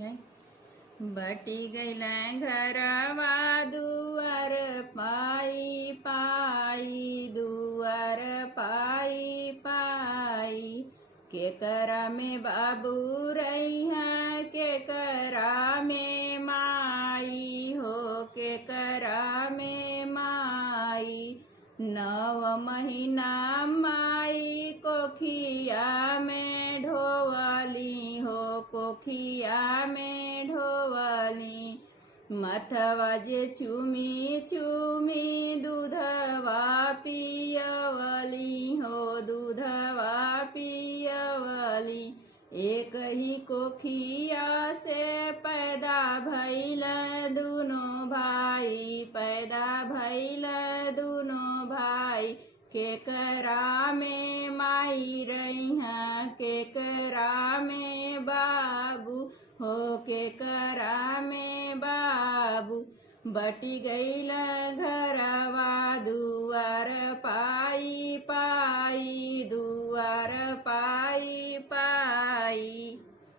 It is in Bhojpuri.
बटी गईल घरवा दुआर पाई पाई दुआर पाई पाई के करा में बाबू रही है के करा में माई हो के करा में माई 9 महीना माई कोखिया में ढोवली हो कोखिया में ढोवली मथवा जे चूमी चूमी दूधवा पियवली हो दूधवा पियवली एक ही कोखिया से पैदा भइल दुनो भाई पैदा भइल दुनो भाई के करा में माई रही के करा में बाबू हो के करा में बाबू बटी गईल घरवा दुआर पाई पाई दुआर पाई